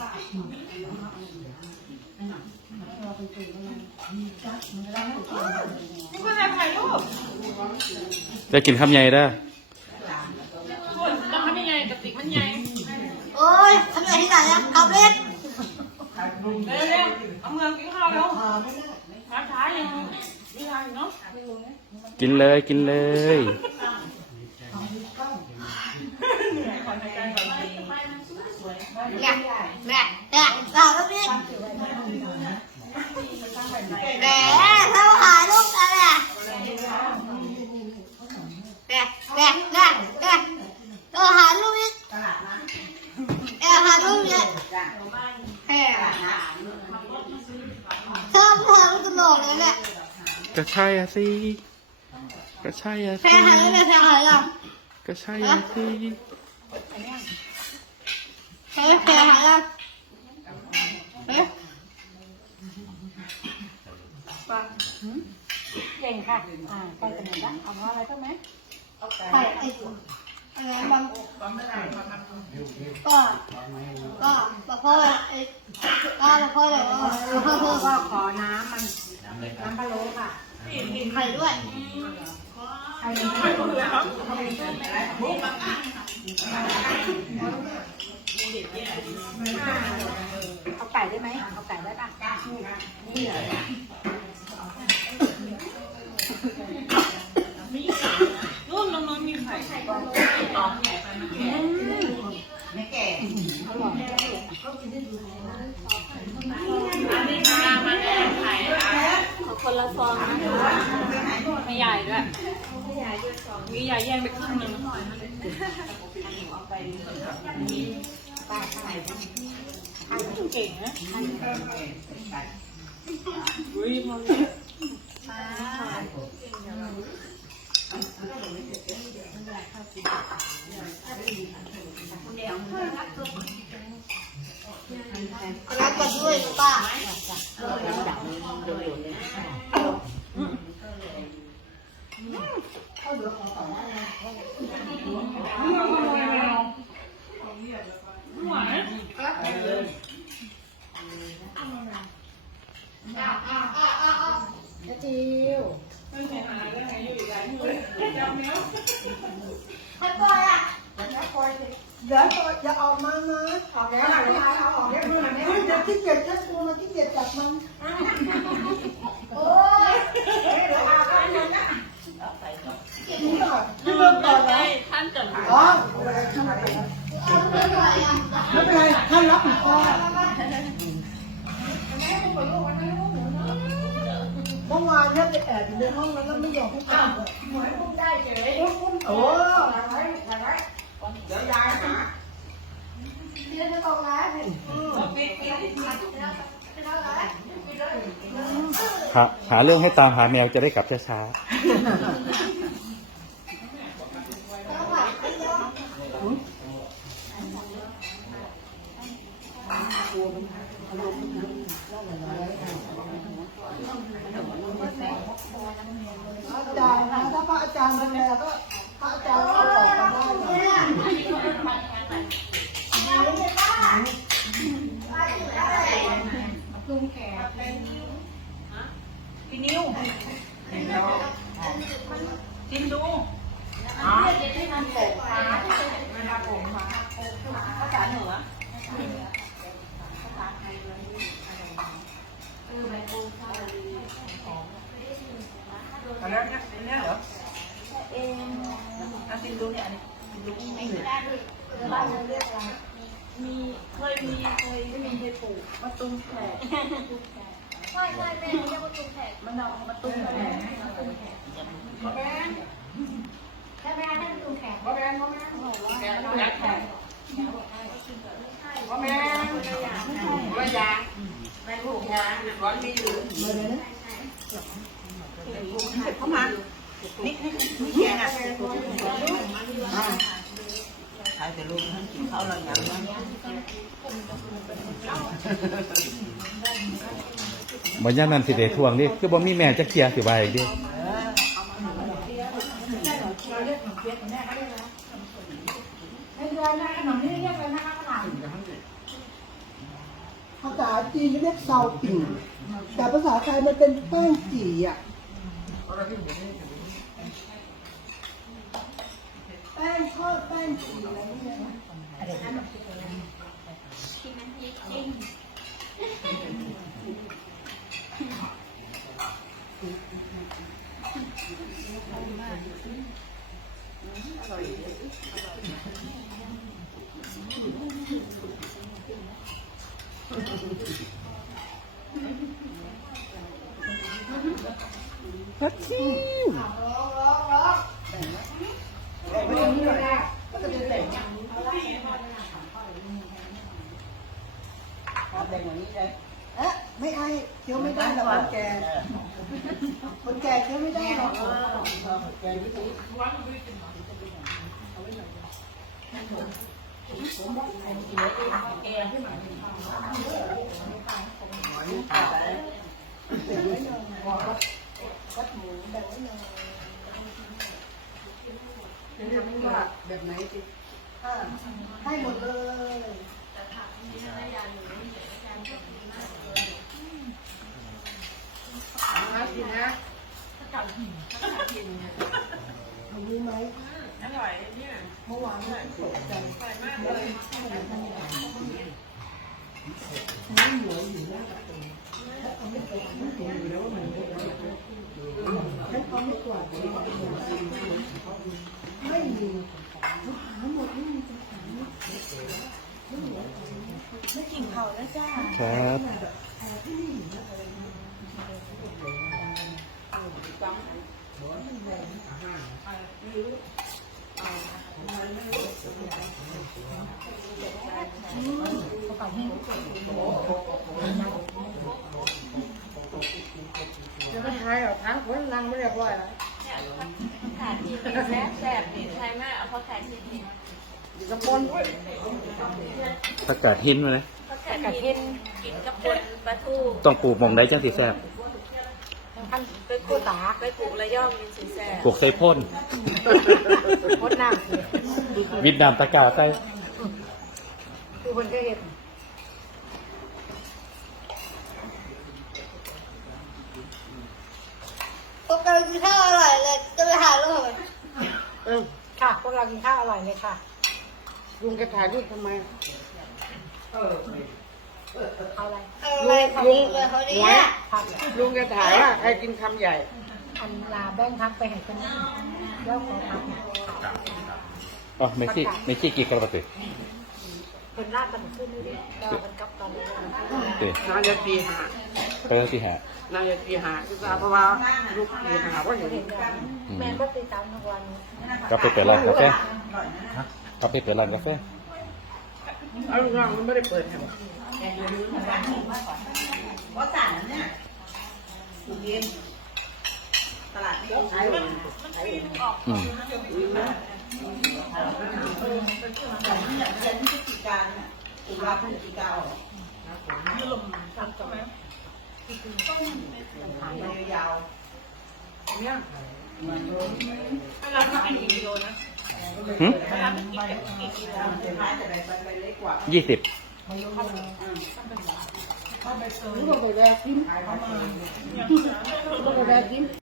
นี่คุณจะถ่ายรูปจะกินคำใหญ่ได้อคุณต้องทำยังไงกระติกมันใหญ่โอ้ยทำไงที่ไหนอะเอาเล็กเร็วๆเอาเมืองกินข้าวแล้วมาช้ายังไม่ทันเนาะ กินเลยกินเลย แหละแหละแหละเรา ก็มีแหละเราหาลูกกันแหละแหละแหละแหละแหละเราหาลูกนี่แอบหาลูกนี่แอบชอบทำตลกเลยแหละก็ใช่อะสิก็ใช่อะแพ้สิหายเลยแพ้หายยังก็ใช่อะสิ เฮ้ยแพ้หายยังเฮ้ยเก่งค่ะ อ่าไปกันไหนละเอาอะไรต้องไหมไปไอ้อะไรมันก็ก็บอกพ่อไอ้ก็บอกพ่อเลยว่าพ่อเพิ่มก็ขอน้ำมันน้ำพะโล้ค่ะไข่ด้วยใครเป็นใคร เอาไก่ได้ไหมเอาไก่ได้ป่ะนี่เหรอรูปน้องๆมีไข่คนละฟองนะไม่ใหญ่ด้วยมีใหญ่แย่งไปครึ่งหนึง เก่งนะอุ้ยพอแล้วรักกันด้วยป้า หวานแล้วจิวไม่ใช่หาได้ไงอยู่อีกหลายมือจำเนี้ยไม่ปล่อยอะเดี๋ยวก่อนอย่าออกมานะออกแล้วออกแล้วเอาออกแล้วมือหน่อยนะเดี๋ยวขี้เกียจเช็ดตัวมันขี้เกียจจับมันโอ้ยเดี๋ยวเอาไปเลยนะนี่ก่อนนี่เริ่มก่อนเลยท่านเกิดอ๋อ ไม่เป็นไรท่านรับผิดชอบเมื่อวานเนี่ยไปแอบอยู่ในห้องแล้วก็ไม่ยอมให้เข้าหมวยพุ่งได้เฉยโอ้เดี๋ยวจะตกนะหาหาเรื่องให้ตามหาแมวจะได้กลับช้าอาจารย์นะ ถ้าพระอาจารย์ดูแลก็พระอาจารย์ก็ออกมาได้เลยพี่นิวชิมดูภาษาเหนือเอาแล้วเนี่ยอันเนี่ยเหรอเอง อาซิมดูเนี่ยอันนี้ดูไม่เหมือนมีเคยมีเคยมีให้ปลูกมะตูมแขกใช่ใช่แม่เรียกว่าตุ้งแขกมะนาวมะตูมแขกใช่ไหมให้เป็นตุ้งแขกแกงยักษ์แขกว่าแม่ว่ายาแม่ลูกยาร้อนมีอยู่เข้ามา นี่นี่นี่แกงอะใช่แต่ลูกท่านกินข้าวเราย่างนันๆบ่ย่านนั้นสิได้ทวงดิคือบ่มีแม่จะเคลียสิว่าอีกดิไอ้เดือนนขนมนี่เรียกอะไรนะคะขนมจีนเรียกเซาปิ่งแต่ภาษาไทยมันเป็นแป้งจี่อะแป้งทอดแป้งจี่อะไรเนี่ยพัดชิวแบ่งวันนี้เลย เอ๊ะไม่ไอเคี้ยว ไม่ได้หรอกคนแก่คนแก่เคี้ยวไม่ได้หรอกแกงที่แบบไหนจิให้หมดเลยนะกินนะรู้ไหมอร่อยเนี่ยเมื่อวานเนี่ยตกใจอร่อยมากเลยฉันเอาไม่กวาดเลยไม่มีทั้งหมดไม่มีปัญหาไม่กินเขาแล้วจ้าครับ จะไม่ทายหรอกทั้งคนนั่งไม่เรียบร้อยแล้วขาดที่แซ่บแซ่บนี่ใช่ไหมเอาเพราะขาดที่นี่กระปนด้วยประกาศหินมาเลยเพราะขาดที่กินกับปนปลาทูต้องปลูกหมองได้จังสิแซ่บไปปลูกไปปลูกระยองกินสีแซ่บปลูกใส่พ่นพดน้วิดนามตะกร้าใส่ำคือคนเคยเห็น พวกเรากินข้าวอร่อยเลยจะไปหาลูกทำไมเออค่ะ พวกเรากินข้าวอร่อยเลยค่ะ ลุงแกถ่ายรูปทำไมเอาอะไรอะไรของลุงเลยเขาเนี่ย ผักลุงแกถ่ายว่าใครกินคำใหญ่อันลาแบ่งพักไปให้คนนี้เจ้าของพักเนี่ยอ๋อไม่ใช่ไม่ใช่กี่กระปะติคนลาดมันขึ้นนี่ดิเราเป็นกับตอนนี้ เตะนายจะตีหา ไปแล้วที่หา นายจะตีหาคือเพราะว่าลูกตีหาว่าเห็นเห็นอย่างอืมแม่ก็ติดตามทุกวันก็ไปเปิดร้านกาแฟก็ไปเปิดร้านกาแฟเอาลูกน้องมันไม่ได้เปิดให้ว่าสั่นเนี่ยถูกเย็นตลาดนี้ขายอืมแต่เนี่ยเดือนพฤศจิกายนเนี่ยตุลาพฤศจิกาออก ขายยาวเนี่ยๆมันล้นเราทำกี่กิโลนะหึเราทำกี่กิโลจะขายแต่ใบใบเล็กกว่ายี่สิบรู้ว่าตัวแดงกินรู้ว่าตัวแดงกิน